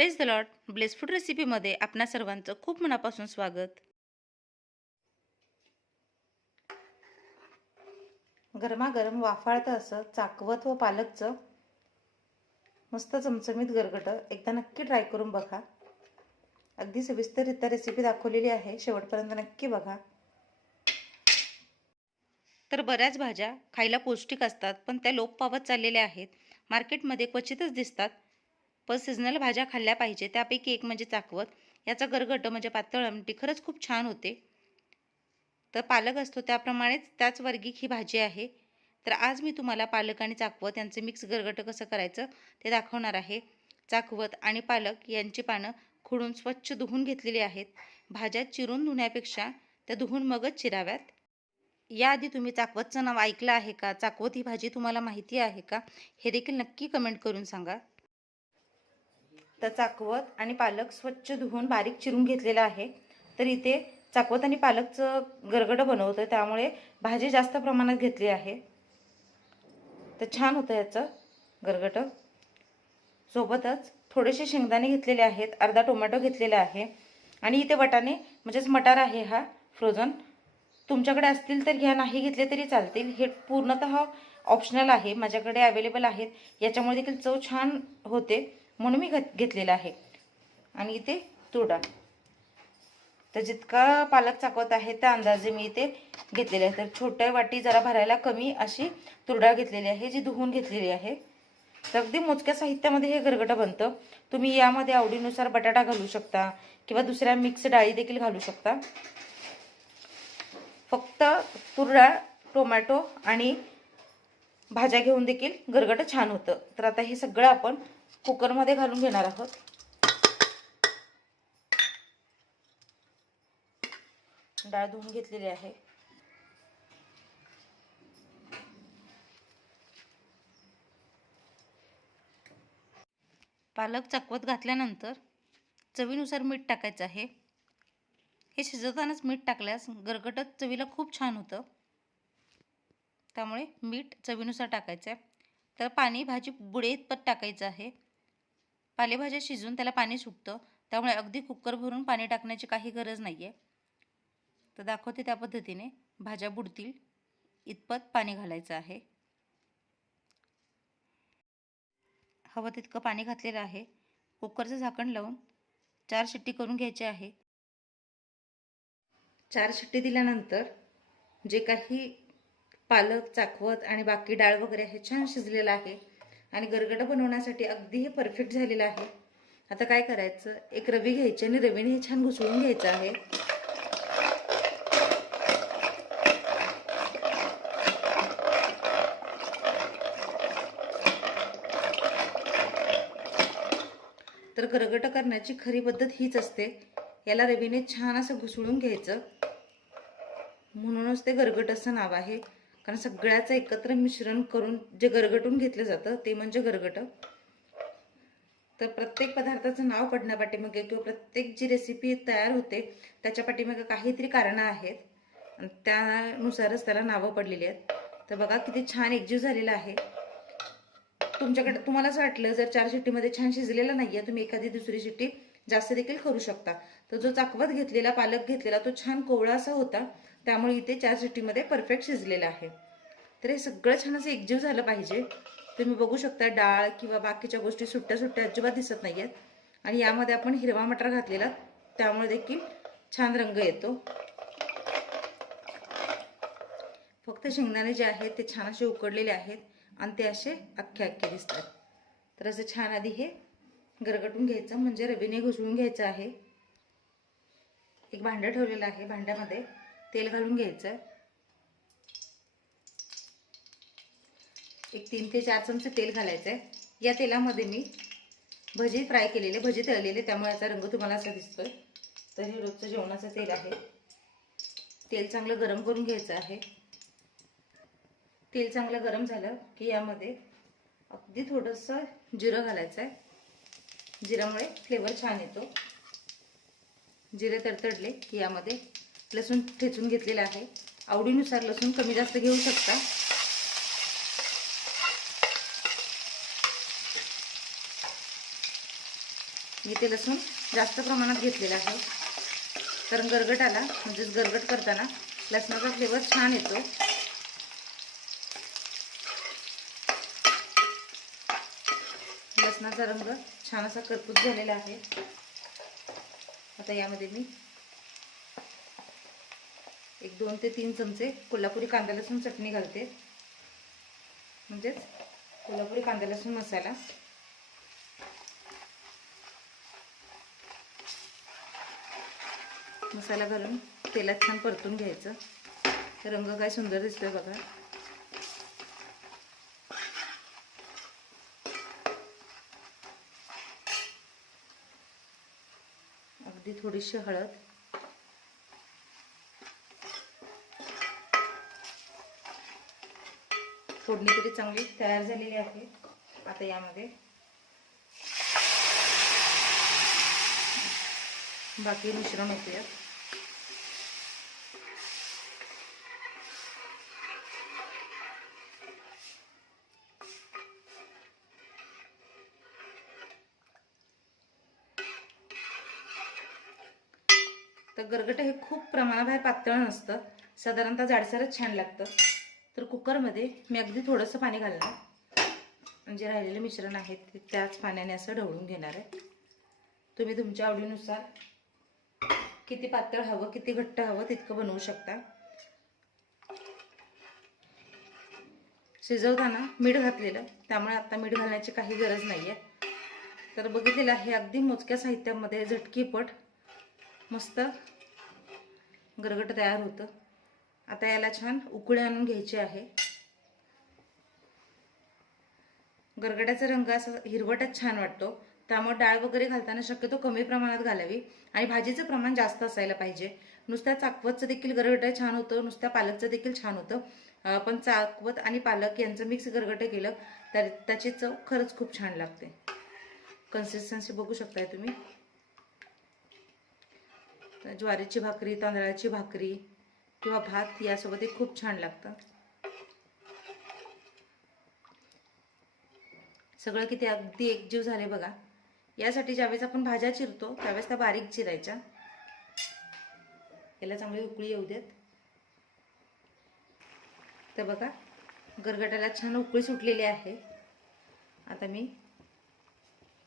Praise the lord. Bless food रेसिपीमध्ये आपणा सर्वांचं खूप मनापासून स्वागत. गरमागरम वाफाळतं असं चाकवत व पालकचं मस्त चमचमीत गरगट एकदा नक्की ट्राय करून बघा. अगदी सविस्तररित्या रेसिपी दाखवलेली आहे, शेवटपर्यंत नक्की बघा. तर बऱ्याच भाज्या खायला पौष्टिक असतात, पण त्या लोप पावत चाललेल्या आहेत. मार्केटमध्ये क्वचितच दिसतात. पण सीझनल भाज्या खाल्ल्या पाहिजे. त्यापैकी एक म्हणजे चाकवत. याचा गरगट म्हणजे पातळ आमटी खरंच खूप छान होते. तर पालक असतो त्याप्रमाणेच त्याच वर्गिक ही भाजी आहे. तर आज मी तुम्हाला पालक आणि चाकवत यांचे मिक्स गरगट कसं करायचं ते दाखवणार आहे. चाकवत आणि पालक यांची पानं खुडून स्वच्छ धुवून घेतलेली आहेत. भाज्या चिरून धुण्यापेक्षा त्या धुवून मगच चिराव्यात. याआधी तुम्ही चाकवतचं नाव ऐकलं आहे का? चाकवत ही भाजी तुम्हाला माहिती आहे का? हे देखील नक्की कमेंट करून सांगा. तर चाकवत आणि पालक स्वच्छ धुवून बारीक चिरून घेतलेला आहे. तर इथे चाकवत आणि पालकचं गरगडं बनवतं, त्यामुळे भाजी जास्त प्रमाणात घेतली आहे. तर छान होतं याचं गरगटं. सोबतच थोडेसे शेंगदाणे घेतलेले आहेत, अर्धा टोमॅटो घेतलेला आहे आणि इथे वाटाणे म्हणजेच मटार आहे हा फ्रोझन. तुमच्याकडे असतील तर घ्या, नाही घेतले तरी चालतील. हे पूर्णतः ऑप्शनल आहे, माझ्याकडे अवेलेबल आहेत. याच्यामुळे देखील चव छान होते म्हणून मी घेतलेला आहे. आणि इथे तूर डाळ. तर जितका पालक चाकवत आहे त्या अंदाजे मी इथे घेतलेले आहे. तर छोट्या वाटी जरा भरायला कमी अशी तूर डाळ घेतलेली आहे, जी धुवून घेतलेली आहे. तर अगदी मोजक्या साहित्यामध्ये हे गरगटं बनतं. तुम्ही यामध्ये आवडीनुसार बटाटा घालू शकता किंवा दुसऱ्या मिक्स डाळी देखील घालू शकता. फक्त तूर डाळ, टोमॅटो आणि भाज्या घेऊन देखील गरगटं छान होतं. तर आता हे सगळं आपण कुकरमध्ये घालून घेणार आहोत. डाळ धुवून घेतलेली आहे. पालक चाकवत घातल्यानंतर चवीनुसार मीठ टाकायचं आहे. हे शिजवतानाच मीठ टाकल्यास गरगटं चवीला खूप छान होतं, त्यामुळे मीठ चवीनुसार टाकायचं आहे. तर पाणी भाजी बुडेइतपत टाकायचं आहे. पालेभाज्या शिजून त्याला पाणी सुटतं, त्यामुळे अगदी कुकर भरून पाणी टाकण्याची काही गरज नाही आहे. तर दाखवते त्या पद्धतीने भाज्या बुडतील इतपत पाणी घालायचं आहे. हवं तितकं पाणी घातलेलं आहे. कुकरचं झाकण लावून 4 शिट्टी करून घ्यायची आहे. 4 शिट्टी दिल्यानंतर जे काही पालक, चाकवत आणि बाकी डाळ वगैरे हे छान शिजलेलं आहे आणि गरगडं बनवण्यासाठी अगदी हे परफेक्ट झालेलं आहे. आता काय करायचं, एक रवी घ्यायची आणि रवीने हे छान घुसळून घ्यायचं आहे. तर गरगटं करण्याची खरी पद्धत हीच असते. याला रवीने छान असं घुसळून घ्यायचं, म्हणूनच ते गरगट असं नाव आहे. कारण सगळ्याचं एकत्र मिश्रण करून जे गरगटून घेतलं जातं ते म्हणजे गरगटं. तर प्रत्येक पदार्थाचं नाव पडण्यापाठीमागे किंवा प्रत्येक जी रेसिपी तयार होते त्याच्या पाठीमागे काहीतरी कारणं आहेत आणि त्यानुसारच त्याला नावं पडलेली आहेत. तर बघा किती छान एकजीव झालेला आहे. तुम्हाला असं वाटलं जर 4 शिट्टीमध्ये छान शिजलेलं नाहीये, तुम्ही एखादी दुसरी शिट्टी जास्त देखील करू शकता. तर जो चाकवत घेतलेला, पालक घेतलेला तो छान कोवळा असा होता, त्यामुळे इथे 4 शिट्टीमध्ये परफेक्ट शिजलेला आहे. तर हे सगळं छान असं एकजीव झालं पाहिजे. तुम्ही बघू शकता डाळ किंवा बाकीच्या गोष्टी सुट्ट्या सुट्ट्या अजिबात दिसत नाहीयेत आणि यामध्ये आपण हिरवा मटार घातलेला, त्यामुळे देखील छान रंग येतो. फक्त शेंगदाणे जे आहेत ते छान असे उकडलेले आहेत आणि ते असे अख्खे अख्खे दिसतात. तर असं छान आधी हे गरगटून घ्यायचं, म्हणजे रवीने घुसळून घ्यायचं आहे. एक भांडं ठेवलेलं आहे, भांड्यामध्ये तेल घालून घ्यायचं. एक 3 ते 4 चमचे तेल घालायचं आहे. या तेलामध्ये मी भजी फ्राय केलेले, भजी तळलेले, त्यामुळे याचा रंग तुम्हाला असा दिसतोय. तर हे रोजचं जेवणाचं तेल आहे. तेल चांगलं गरम करून घ्यायचं आहे. तेल चांगलं गरम झालं की यामध्ये अगदी थोडंसं जिरं घालायचं आहे. जिऱ्यामुळे फ्लेवर छान येतो. जिरे तडतडले की यामध्ये लसूण ठेचून घेतलेला आहे. आवडीनुसार लसूण कमी जास्त घेऊ शकता. मी ते लसूण जास्त प्रमाणात घेतलेलं आहे, कारण गरगटाला म्हणजेच गरगट करताना लसणाचा फ्लेवर छान येतो. लसणाचा रंग छान असा करपूस झालेला आहे. आता यामध्ये मी 2 ते 3 चमचे कोल्हापुरी कांदा लसूण चटणी घालते, म्हणजेच कोल्हापुरी कांदा लसूण मसाला. मसाला घालून तेलात छान परतून घ्यायचं. रंग काय सुंदर दिसतोय बघा. अगदी थोडीशी हळद, फोडणी तरी चांगली तयार झालेली आहे. आता यामध्ये बाकी मिश्रण होते. तर गरगट हे खूप प्रमाणाबाहेर पातळ नसतं, साधारणतः जाडसरच छान लागतं. तर कुकरमध्ये मी अगदी थोडंसं पाणी घालणार, म्हणजे राहिलेले मिश्रण आहे ते त्याच पाण्याने असं ढवळून घेणार आहे. तुम्ही तुमच्या आवडीनुसार किती पातळ हवं किती घट्ट हवं तितकं बनवू शकता. शिजवताना मीठ घातलेलं, त्यामुळे आता मीठ घालण्याची काही गरज नाहीये. तर बघितलेलं आहे अगदी मोजक्या साहित्यामध्ये झटकीपट मस्त गरगट तयार होतं. आता याला छान उकळी आणून घ्यायची आहे. गरगटाचा रंग असा हिरवटच छान वाटतो, त्यामुळे डाळ वगैरे घालताना शक्यतो कमी प्रमाणात घालावी आणि भाजीचं प्रमाण जास्त असायला पाहिजे. नुसत्या चाकवतचं देखील गरगट छान होतं, नुसत्या पालकचं देखील छान होतं, पण चाकवत आणि पालक यांचं मिक्स गरगट केलं तर त्याची चव खरंच खूप छान लागते. कन्सिस्टन्सी बघू शकताय तुम्ही. ज्वारीची भाकरी, तांदळाची भाकरी किंवा भात यासोबत खूप छान लागतं. सगळं किती अगदी एकजीव झाले बघा. यासाठी ज्यावेळेस आपण भाज्या चिरतो त्यावेळेस त्या बारीक चिरायच्या. याला चांगली उकळी येऊ देत. तर बघा गरगटाला छान उकळी सुटलेली आहे. आता मी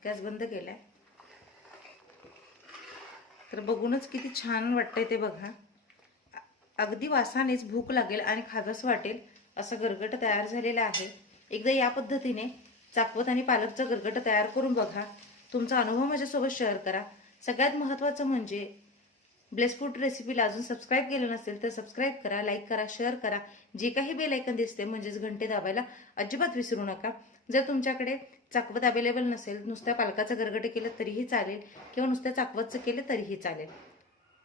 गॅस बंद केलाय. तर बघूनच किती छान वाटतंय ते बघा. अगदी वासानेच भूक लागेल आणि खावंसं वाटेल असं गरगट तयार झालेलं आहे. एकदा या पद्धतीने चाकवत आणि पालकचं गरगट तयार करून बघा. तुमचा अनुभव माझ्यासोबत शेअर करा. सगळ्यात महत्त्वाचं म्हणजे ब्लेस फूड रेसिपीला अजून सबस्क्राईब केलं नसेल तर सबस्क्राईब करा, लाईक करा, शेअर करा. जे काही बेल आयकॉन दिसते म्हणजेच घंटे दाबायला अजिबात विसरू नका. जर तुमच्याकडे चाकवत अवेलेबल नसेल, नुसत्या पालकाचं गरगट केलं तरीही चालेल किंवा नुसत्या चाकवतचं केलं तरीही चालेल.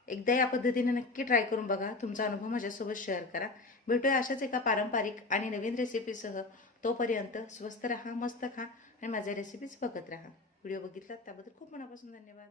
एकदा या पद्धतीने नक्की ट्राय करून बघा. तुमचा अनुभव माझ्यासोबत शेअर करा. भेटूया अशाच एका पारंपरिक आणि नवीन रेसिपीसह. तोपर्यंत स्वस्त राहा, मस्त खा आणि माझ्या रेसिपीज बघत राहा. व्हिडिओ बघितला त्याबद्दल खूप मनापासून धन्यवाद.